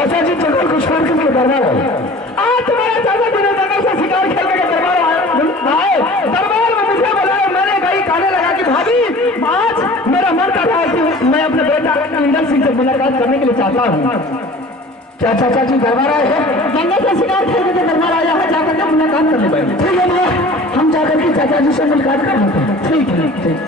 चाचा जी जंगल को छोड़ करके दरबार आए। आज तुम्हारे चाचा जी ने जंगल से शिकार खेलने के दरबार आए। दरबार में मुझे बुलाया, मैंने गई कहने लगा कि भाभी आज मेरा मन कर रहा है कि मैं अपने बेटा इंदर सिंह से मुलाकात करने के लिए चाहता हूँ। क्या चाचा जी दरबार आए हैं? जंगल से शिकार खेलने के दरबार आया है, जाकर के मुलाकात करने पाएंगे। ठीक है भैया, हम जाकर के चाचा जी से मुलाकात कर लेते हैं। ठीक है ठीक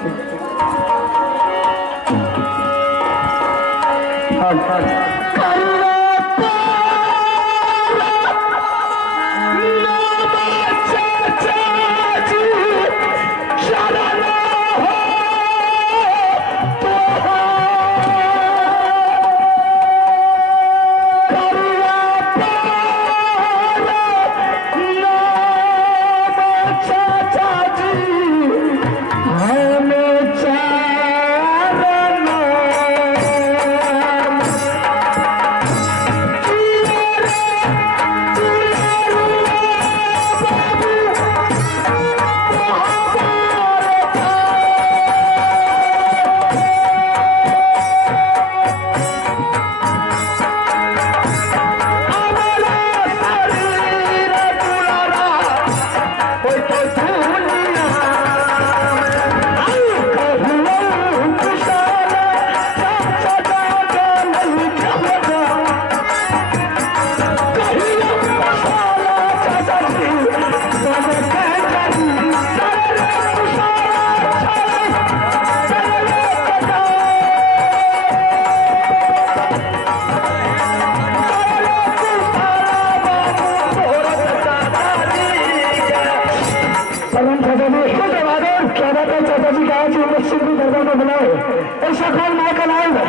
ऐसा कौन मैं कलाऊंगा?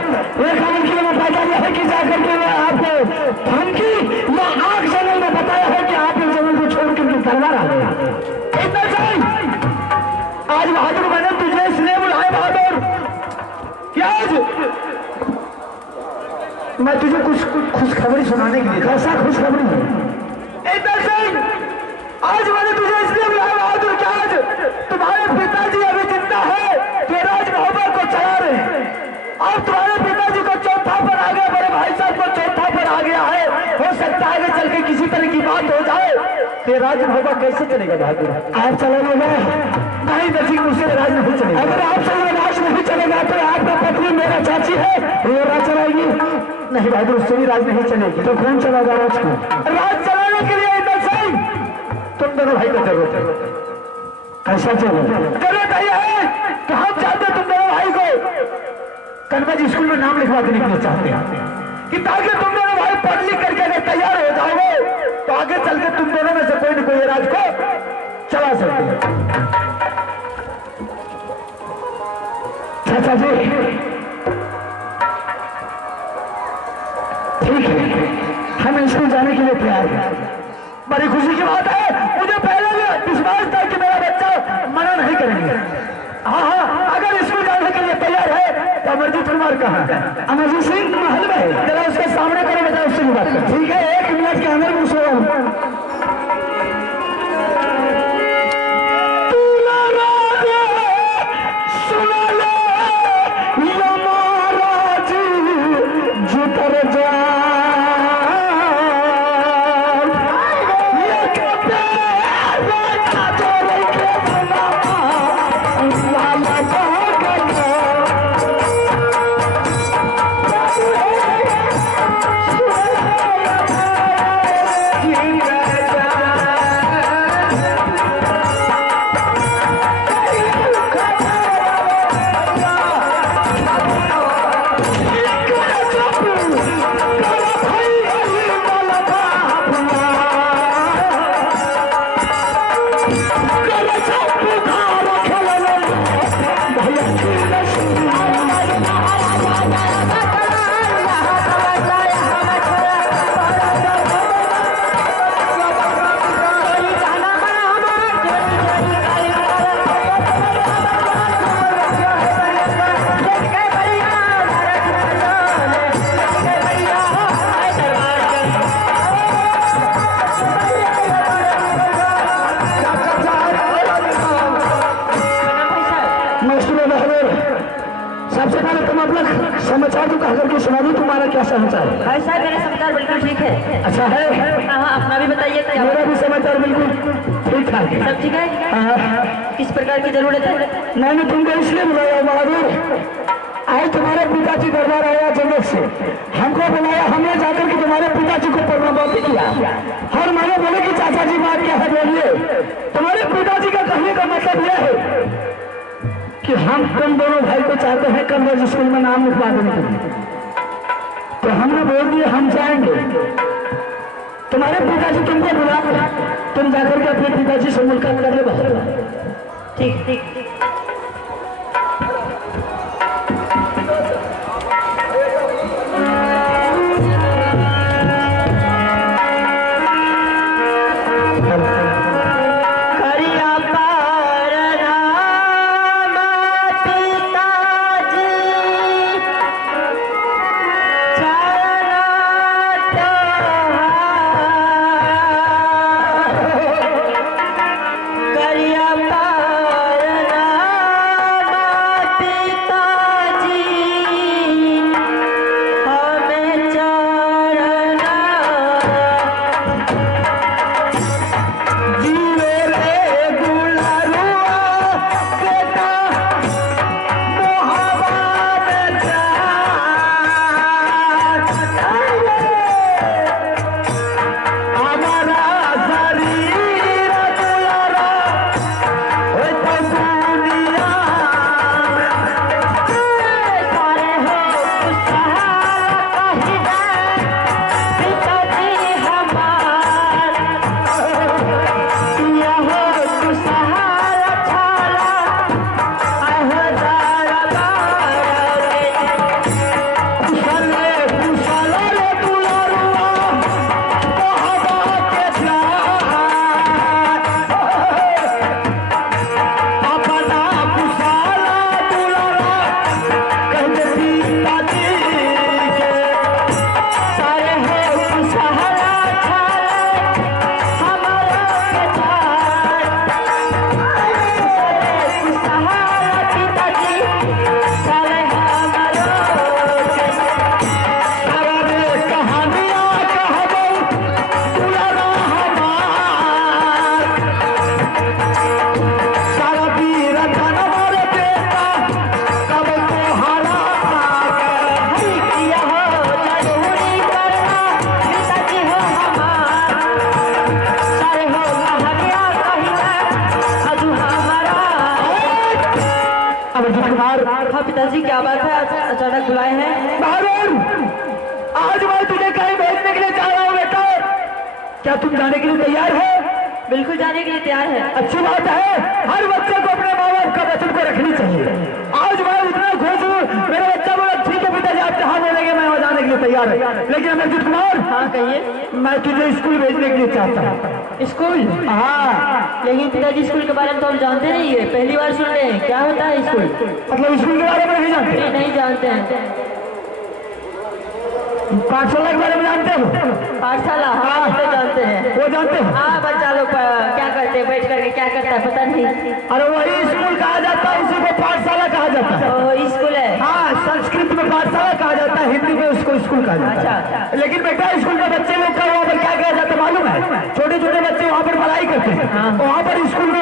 एक आदमी के लिए बताया है कि जाकर के मैं आपको धमकी या आग जंगल में बताया है कि आप इस जंगल को छोड़ करके दरबार आ गया। इतना चाहिए आज बहादुर मैंने तुझे इसलिए बुलाया बहादुर क्या आज मैं तुझे कुछ खुशखबरी सुनाने के लिए। कैसा खुशखबरी है? इतना चाहिए आज मैंने तुझे इसलिए बुलाया बहादुर क्या आज तुम्हारे पिताजी अभी जिंदा है तो राजमहल को चला रहे हैं और तुम्हारे पिताजी को चौथा पर आ गया, बड़े भाई साहब को चौथा पर आ गया है। हो सकता है कि चल के किसी तरह की बात हो जाए तो राजमहल कैसे चलेगा बहादुर? आप चलेगा नहीं दर्शी मुझसे राज नहीं चलेगा। अगर आप चले राज नहीं चलेगा तो आपका पत्नी मेरा चाची है वो राज चलाएगी। नहीं बहादुर उससे भी राज नहीं चलेगी तो कौन चलाएगा राज को? राज चलाने के लिए इधर से तुम दोनों भाई को जरूरत है। कैसा चलो जरूरत है कि हम चाहते तुम दोनों भाई को कन्वा जी स्कूल में नाम लिखवा देने के लिए चाहते हैं कि ताकि तुम दोनों भाई पढ़ लिख करके अगर तैयार हो जाओगे तो आगे चल के तुम दोनों में से कोई न कोई राज को चला सकते हैं। चाचा जी ठीक है, हम स्कूल जाने के लिए तैयार हैं। बड़ी खुशी की बात है, मुझे पहले भी विश्वास था कि मेरा बच्चा मना नहीं करेंगे। हाँ अगर स्कूल जाने के लिए तैयार है तो अमरजीत कुमार कहाँ है? अमरजीत सिंह महल में, जरा उसके सामने करो बेटा, उससे भी बात कर। ठीक है 1 मिनट के अंदर घुसो। जाकर के सुना दूं तुम्हारा क्या समाचार है? भाई साहब मेरा समाचार बिल्कुल ठीक है। अच्छा है? हाँ अपना भी बताइए। मेरा भी समाचार बिल्कुल ठीक ठाक है। सब ठीक है? हाँ। किस प्रकार की जरूरत है? मैंने तुमको इसलिए बुलाया बहादुर, आज तुम्हारे पिताजी दरबार आया जन्नत से, हमको बुलाया, हमने जाकर के तुम्हारे पिताजी को प्रणाम किया और मैंने बोले कि चाचा जी बात क्या है बोलिए। तुम्हारे पिताजी का कहने का मतलब यह है कि हम तुम दोनों भाई को चाहते हैं कन्वर्ज स्कूल में नाम लिखवा देने के लिए। तो हमने बोल दिया हम जाएंगे। तुम्हारे पिताजी तुमको बुला तुम जाकर के अपने पिताजी से मुलाकात कर ले। बहुत ठीक ठीक। पिताजी क्या बात है, अचानक बुलाए हैं? बहादुर, आज मैं तुझे कहीं भेजने के लिए जा रहा हूँ बेटा। क्या तुम जाने के लिए तैयार है? बिल्कुल जाने के लिए तैयार है। अच्छी बात है, हर बच्चे को अपने माँ बाप का वचन को रखनी चाहिए। आज मैं इतना खुश हूँ, मेरा बच्चा बोला ठीक है पिताजी आप जहाँ बोलेंगे मैं वहाँ जाने के लिए तैयार है। लेकिन अमरजीत कुमार, हाँ कहिए। मैं तुझे स्कूल भेजने के लिए चाहता हूँ। स्कूल? हाँ। लेकिन पिताजी स्कूल के बारे में तो हम जानते नहीं है, पहली बार सुन रहे हैं। क्या होता है स्कूल? मतलब स्कूल के बारे में नहीं जानते? नहीं जानते हैं। पाठशाला के बारे में जानते हो? पाठशाला? हाँ तो जानते हैं। वो जानते हो? हाँ बच्चा लोग क्या करते हैं, बैठ करके क्या करता है पता नहीं। अरे वही स्कूल कहा जाता है, उसी को पाठशाला कहा जाता है। तो स्कूल है? हाँ, संस्कृत में पाठशाला कहा जाता है, हिंदी में उसको स्कूल कहा जाता है। अच्छा। लेकिन बेटा स्कूल के बच्चे लोग का वहाँ पर क्या कहा जाता है मालूम है? छोटे छोटे बच्चे वहाँ पर पढ़ाई करते हैं। वहाँ पर स्कूल में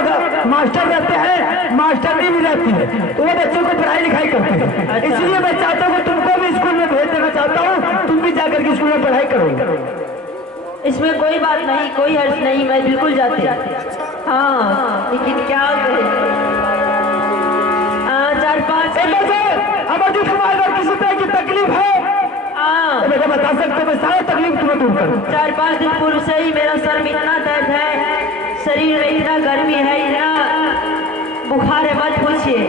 मास्टर रहते हैं, मास्टरनी भी रहती है, तो वो बच्चों को पढ़ाई लिखाई करते हैं। इसलिए मैं चाहता हूँ तुमको भी स्कूल में भेज देना चाहता हूँ, तुम भी जाकर के स्कूल में पढ़ाई करोगे। इसमें कोई बात नहीं, कोई हर्ष नहीं, मैं बिल्कुल जाती। हाँ लेकिन क्या चार पाँच अमरजीत कुमार अगर किसी तरह की तकलीफ है बेटा बता सकते हो, सारा तकलीफ तुम्हें दूर करूं। 4-5 दिन पूर्व से ही मेरा सर में इतना दर्द है, शरीर में इतना गर्मी है, इतना बुखार है, मत पूछिए।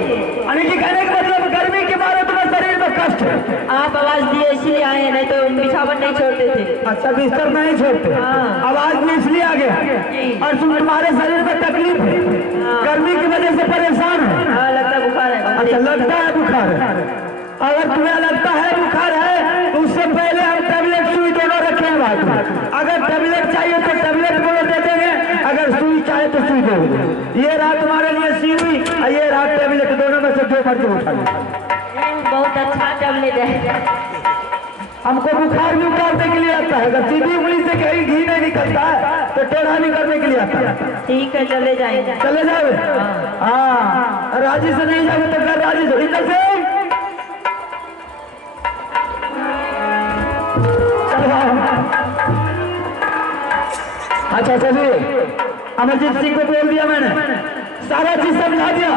यानी कि कहने का मतलब गर्मी के मारे तुम्हारे शरीर में कष्ट है। आप आवाज दिए इसलिए आए, नहीं तो बिछावन नहीं छोड़ते थे। अच्छा बिस्तर नहीं छोड़ते? आवाज में इसलिए आ गया। और तुम्हारे शरीर में तकलीफ है, गर्मी की वजह से परेशान है। हाँ लगता है बुखार है। अच्छा लगता है बुखार है। अगर तुम्हें लगता है बुखार है तो उससे पहले हम टेबलेट सुई दोनों रखे हैं बात। अगर टेबलेट चाहिए तो टेबलेट बोलो दे देंगे, अगर सुई चाहे तो सुई दे देंगे। ये रहा तुम्हारे लिए सुई और ये रहा टेबलेट, दोनों में से जो मर्जी उठा लो। बहुत अच्छा टेबलेट है। हमको बुखार भी उतारने के लिए आता है। अगर सीधी उंगली से कहीं घी नहीं निकलता है तो टेढ़ा नहीं करने के लिए आता है। ठीक है, चले जाएंगे। चले जाओ। हाँ, राजी से नहीं जाओगे तो फिर राजी से इधर से अच्छा जी, अमरजीत सिंह को बोल दिया मैंने, सारा चीज समझा दिया।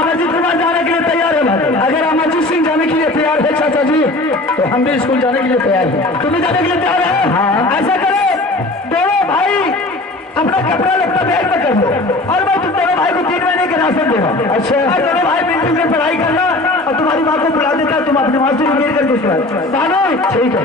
अमरजीत कुमार जाने के लिए तैयार है भाई। अगर अमरजीत सिंह जाने के लिए तैयार है चाचा जी तो हम भी स्कूल जाने के लिए तैयार है। तुम भी जाने के लिए तैयार है? हाँ। ऐसा करो, दोनों भाई अपना कपड़ा लगता बैग में कर लो और मैं तुम दोनों भाई को 3 महीने के राशन दे रहा हूँ। अच्छा, और दोनों भाई मिलकर से पढ़ाई करना और तुम्हारी माँ को बुला देता, तुम अपनी माँ से मिल करके उसके ठीक है।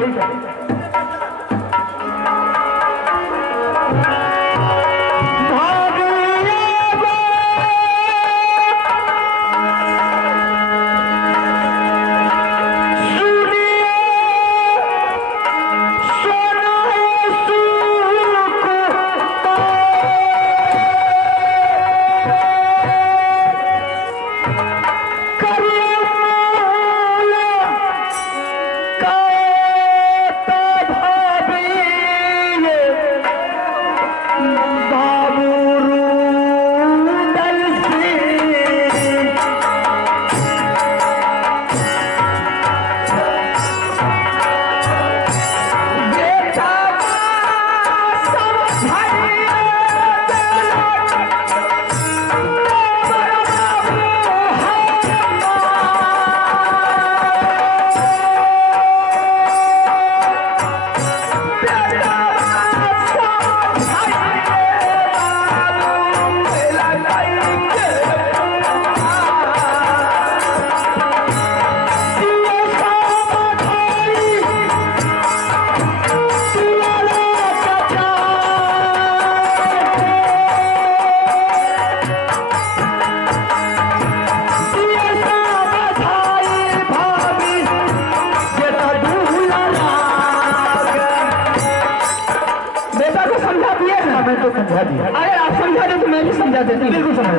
अगर आप समझा दे तो मैं भी समझा देती। बिल्कुल समझा।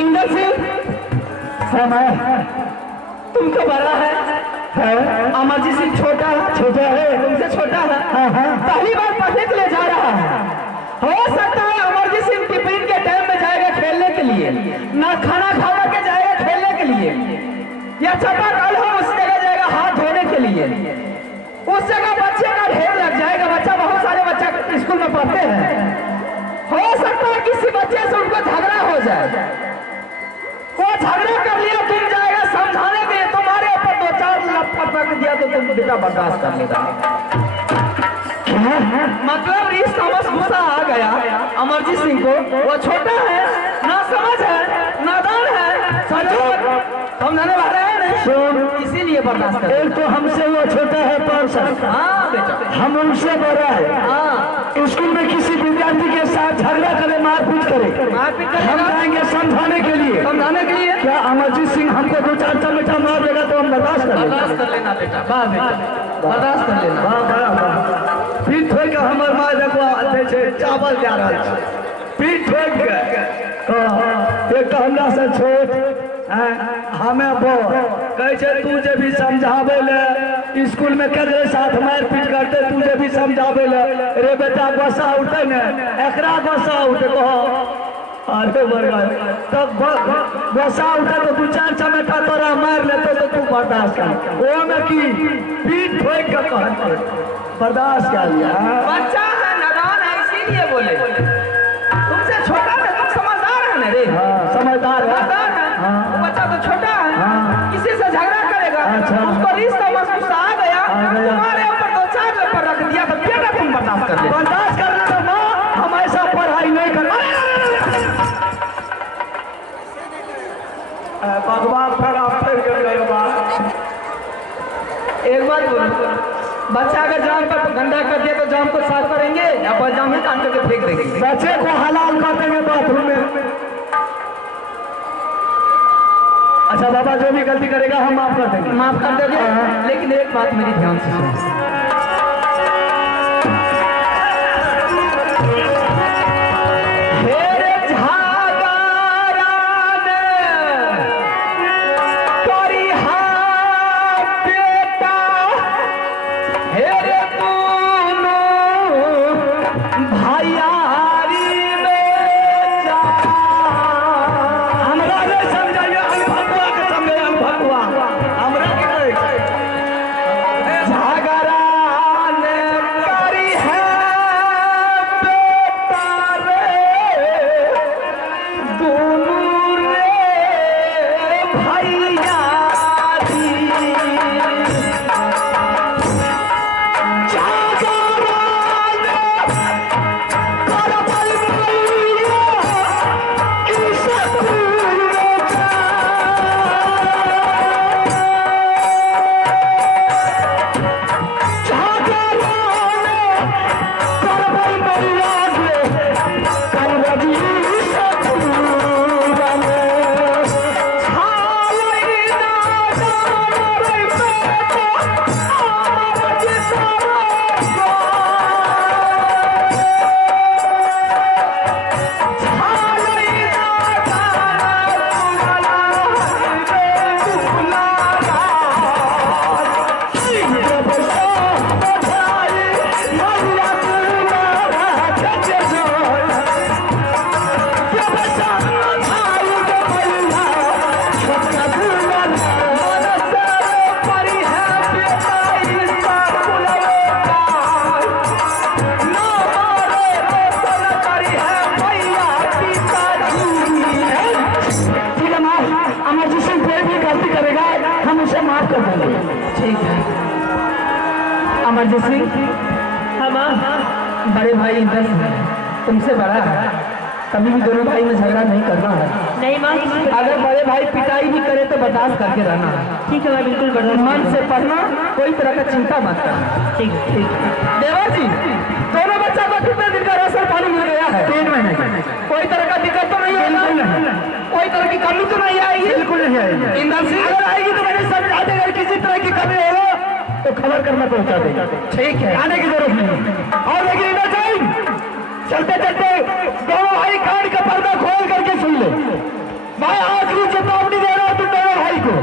इंदर सिंह है, मैं तुमसे बड़ा है, अमरजीत सिंह छोटा है, तुमसे छोटा है। पहली बार पढ़ने के लिए जा रहा है। हो सकता है अमरजीत सिंह टिफिन के टाइम में जाएगा खेलने के लिए, ना खाना खा के जाएगा खेलने के लिए, या चपा कल हो उस जगह जाएगा हाथ धोने के लिए। उस जगह बच्चे का ढेर लग जाएगा। बच्चा बहुत सारे बच्चे स्कूल में पढ़ते हैं। हो सकता है किसी बच्चे से उनको झगड़ा हो जाए, वो झगड़ा कर लिया, तुम जाएगा समझाने के लिए, तुम्हारे ऊपर 2-4 लपट रख दिया तो तुम बेटा बर्दाश्त कर लेगा। मतलब इस समझ गुस्सा आ गया अमरजीत सिंह को। वो छोटा है, ना समझ है, नादान है, समझाने वाला है नहीं, इसीलिए बर्दाश्त कर। एक तो हमसे वो छोटा है पर हाँ बेटा, हम उनसे बड़ा है। हाँ, स्कूल में किसी विद्यार्थी के साथ झगड़ा करे, मारपीट करे, हम जाएंगे समझाने के लिए। क्या अमरजीत सिंह हमको 2-4 चमेटा मार देगा तो हम बर्दाश्त कर लेना बेटा। वाह बेटा, बर्दाश्त कर लेना। वाह, पीठ ठोक के हमर माँ देखो चावल जा रहा है, पीठ ठोक के एक तो हमरा से छोट हमें कहे तुझे भी समझावे ले, स्कूल में केकरे साथ मारपीट करते तुझे भी समझावे ले। रे बेटा गुस्सा उठे न, एकरा गुस्सा उठे अरे बरगा तब गुस्सा उठे तो 2-4 चमेटा तोरा मार लेते तो तू बर्दाश्त कर। वो में की पीठ ठोक के कहते बर्दाश्त कर लिया। बच्चा है, नादान है, इसीलिए बोले। तुमसे छोटा है, तुम समझदार है ना रे। समझदार है। बच्चा तो छोटा है, किसी से झगड़ा करेगा, उसको रिश्ता गुस्सा आ गया, तुम्हारे ऊपर 2-4 लपट रख दिया तो बेटा तुम बर्दाश्त कर ले। बर्दाश्त करना तो माँ, हम ऐसा पढ़ाई नहीं कर भगवान एक बात बोलो, बच्चा अगर जाम पर गंदा कर दिया तो जाम को साफ करेंगे या जाम में कान करके फेंक देंगे? बच्चे को हलाल कर देंगे बाथरूम में। अच्छा बाबा, जो भी गलती करेगा हम माफ कर देंगे। माफ कर देंगे, लेकिन एक बात मेरी ध्यान से सुनो। अमरजीत सिंह, हम बड़े भाई इंद्र तुमसे बड़ा है, कभी भी दोनों भाई में झगड़ा नहीं करना है। नहीं माँ, अगर बड़े भाई पिटाई भी करे तो बर्दाश्त करके रहना है। ठीक है मैं बिल्कुल बर्दाश्त। मन से पढ़ना, कोई तरह का चिंता मत करना। ठीक है ठीक है। देवर जी, दोनों बच्चा को कितने दिन का राशन पानी मिल गया है? 3 महीने का। कोई तरह का दिक्कत तो नहीं है? कोई तरह की कमी तो नहीं आएगी? बिल्कुल नहीं आएगी। इंद्र सिंह, अगर आएगी तो मैंने समझा देगा, अगर किसी तरह की कमी हो तो खबर करना पहुंचा देगा। ठीक है, आने की जरूरत नहीं। और लेकिन इंद्र सिंह, चलते चलते दोनों भाई कान का पर्दा खोल करके सुन ले। मैं आखिरी चेतावनी दे रहा हूं तुम दोनों भाई को,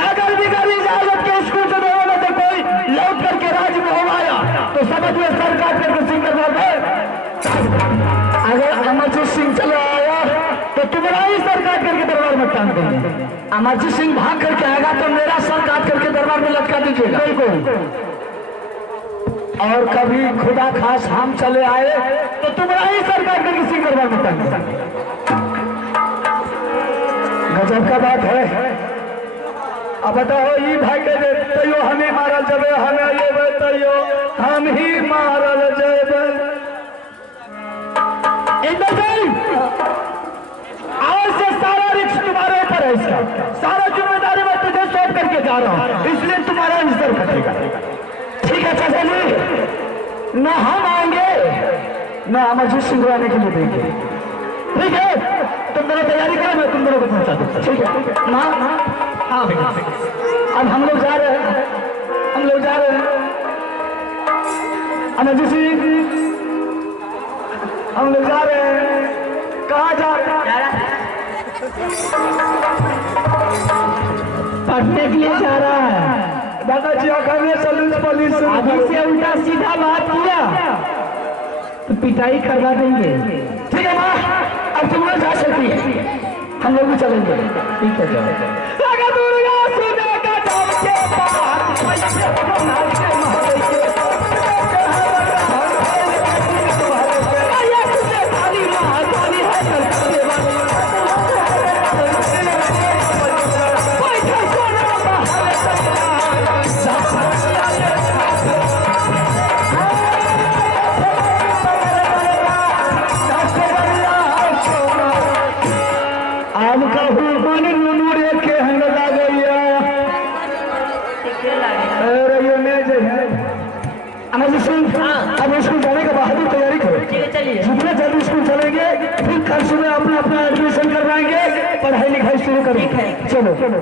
अगर भी कभी इजाजत के स्कूल से दोनों में से कोई लौट करके राज्य में हो आया तो समझ में सर काट करके सिंह करवा दे। अगर अमरजीत सिंह चला आया तो तुम्हारा ही सर काट करके दरबार में टांग देंगे। अमरजीत सिंह भाग करके आएगा तो मेरा सर काट करके दरबार में लटका दीजिएगा। बिल्कुल। और कभी खुदा खास हम चले आए तो तुम्हारा ही सर काट करके सिंह दरबार में टांग देंगे। गजब का बात है। अब बताओ, ये भाई के तैयो हमें मारल जबे, हमें ये तैयो हम ही मारल जबे। आज से सारा रिक्स तुम्हारे ऊपर है, इसका सारा जिम्मेदारी मैं तुझे सौंप करके जा रहा हूं, इसलिए तुम्हारा ही सर कटेगा। ठीक है चाचा जी, न हम आएंगे न अमरजीत सिंह आने के लिए देंगे। ठीक है, तुम दोनों तैयारी करो, मैं तुम दोनों को पहुंचा दूंगा। ठीक है ना? हाँ अब हम लोग जा रहे हैं, हम लोग जा रहे हैं। अमरजीत सिंह, हम लोग जा रहे हैं। कहाँ जा रहे हैं? पढ़ने के लिए जा रहा है। दादाजी आखिर सलूट पुलिस अभी से उल्टा सीधा बात किया तो पिटाई करवा देंगे। ठीक है माँ, अब तुम लोग जा सकती है, हम लोग भी चलेंगे। ठीक है जाओ। अमरजीत सिंह, अब स्कूल जाने का बहादुर तैयारी करो। जितने जल्दी स्कूल चलेंगे फिर कल सुबह अपना अपना एडमिशन करवाएंगे, पढ़ाई लिखाई शुरू करेंगे। चलो चलो।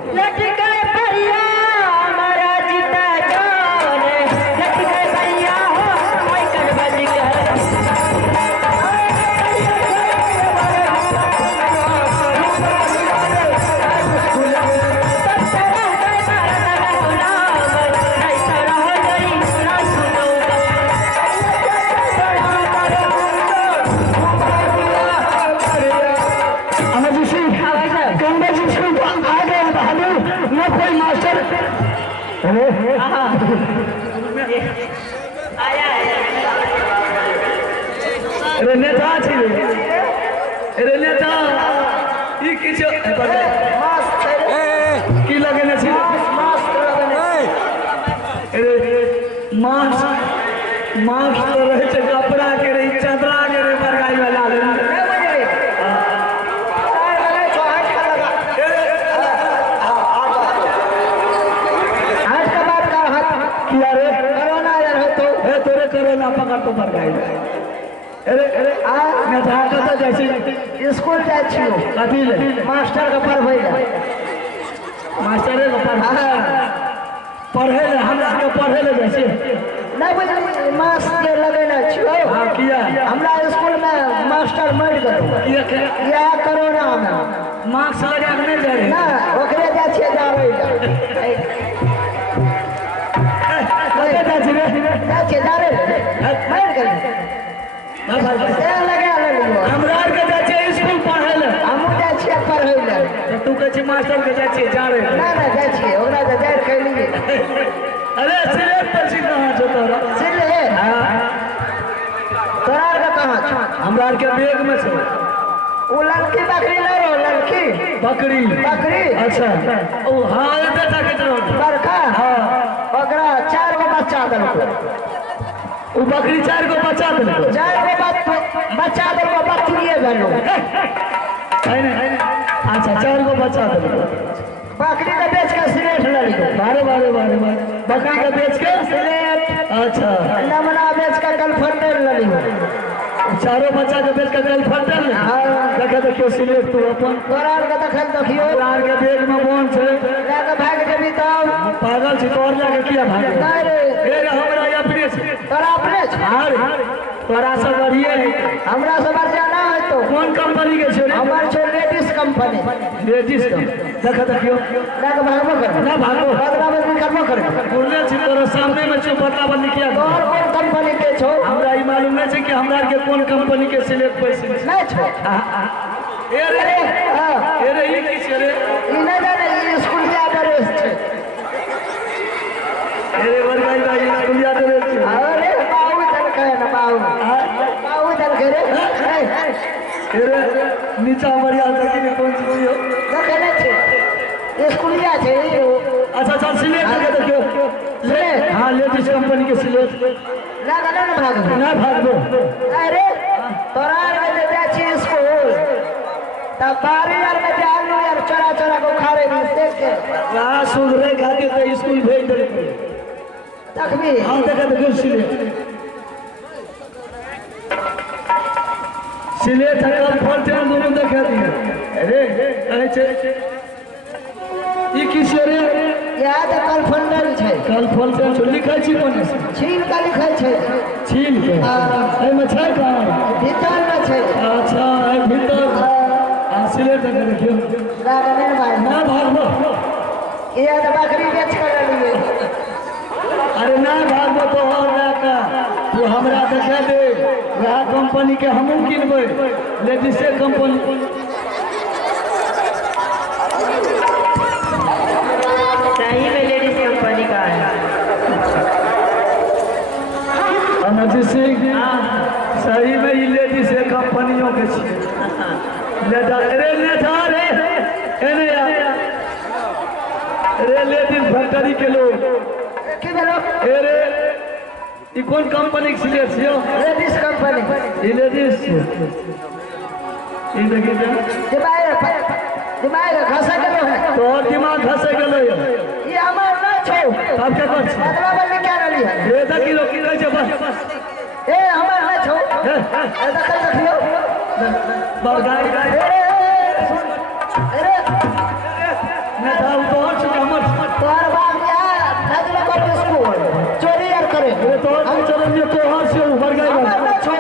अरे नेता छी अरे नेता ई किछ की लगेने छी अरे मास्क तो रहे छै कपड़ा के रे चदरा के रे बरगाई वाला ले किया रे कोरोना यार है तो तोरे कोरोना पकड़ तो बरगाई अरे अरे मैं तो जैसे स्कूल जाए छियो कथी ले मास्टर के पढ़बै ले मास्टर के पढ़े ले हमरा के पढ़े ले जैसे नहीं बुझली मास्क के लगेने छियो हां किया हमरा स्कूल में मास्टर मर गेल किया कोरोना में मास्क लगा के नहीं जाए ना ओकरे जा छिए जावे जा छिए जावे मर गेल हमरा के जा छिए स्कूल पढ़े ले हम जा छिए पढ़े ले तू कह छी मास्टर के जा छिए जा रे ना ना जा छिए ओकरा जा जाए खैली अरे सिलेट पर छी कहां छ तोरा सिलेट हां तोरा के कहां छ हमरा के बैग में छ ओ लड़की बकरी ले रो लड़की बकरी बकरी अच्छा ओ हां बेटा के तो बरखा हां ओकरा 4 गो बच्चा देलको ओ बकरी 4 गो बच्चा देलको 4 गो बच्चा देलको बकरिए भेलो है ना अच्छा 4 गो बच्चा देलको बकरी का बेच के सिलेट ले लियो बारे बकरी का बेच के सिलेट अच्छा नमना बेच के कल फंडर ले लियो चारों बच्चा के बेच के कल फंडर हां देखे देखियो सिलेट तू अपन तोरार के देखल देखियो तोरार के बैग में बोन छे लेके भाग जेबी तब पागल छी तोर जाके किया भाग नहीं रे ए हमरा अपने छे तोरा अपने छे हां रे तोरा से बढ़िए हमरा से बढ़िया ना है तो कौन कंपनी के छे हमर छे लेडीज कंपनी लेडीज देख देखियो लेके भागबो कर ना भागो बदला में करबो कर बोलले छी तोरा सामने में छे बदला बंदी किया और कौन कंपनी के छो हमरा ई मालूम नहीं छे कि हमरा के कौन कंपनी के सिलेक्ट पैसे नहीं छो ए रे ई की छे रे ई नहीं जाने ई स्कूल के ड्रेस छे ए रे बरगाई भाई स्कूल के ड्रेस छे अरे बाऊ चल के ना बाऊ चल के रे रे नीचा बढ़िया देखी कौन सी हो देखे छे स्कूलिया छे अच्छा चल सिलेट के देखियो ले हां लेडीज कंपनी के सिलेट ना भागो अरे तोरा में जा छी स्कूल तब बारी यार में आलू यार चोरा को खारे देख के वहां सुधरे खातिर तो स्कूल भेज दे तखबी हां देखियो सिलेट कल फलते दोनों देखा दिए अरे कहे छे ई की छे रे याद कल फंडर छे कल फलते छ लिखै छी कोने छील का लिखै छे छील के ए में छै का भीतर में छे अच्छा ए भीतर सिलेट के देखियो लागने भाई ना भागो ये तो बकरी बेच कर लिए अरे ना भागो तो और ना का तू हमरा देखा दे वह कंपनी के हमहू किनबै लेडीज कंपनी सही में लेडीज कंपनी का है अनजी सिंह सही में ये लेडीज कंपनियों के छी अरे नेता रे एने अरे लेडीज फैक्ट्री के लोग की बोलो अरे ई कौन कंपनी के सिलेट छियो लेडीज कंपनी ई लेडीज ई देखिए दिमाग घसा गेलो है तो दिमाग घसा गेलो है ई हमर ना छौ तब के कर बदला बदली क्या रही है ये देखि लो की रह छै बस ए हमर ना छौ ए देखियो बरगाई अरे ना दाऊ तो छ हमर तोर बाप या नजर पर स्कूल चोरी यार करे तो हम चोरी में तो हर से बरगाई छौ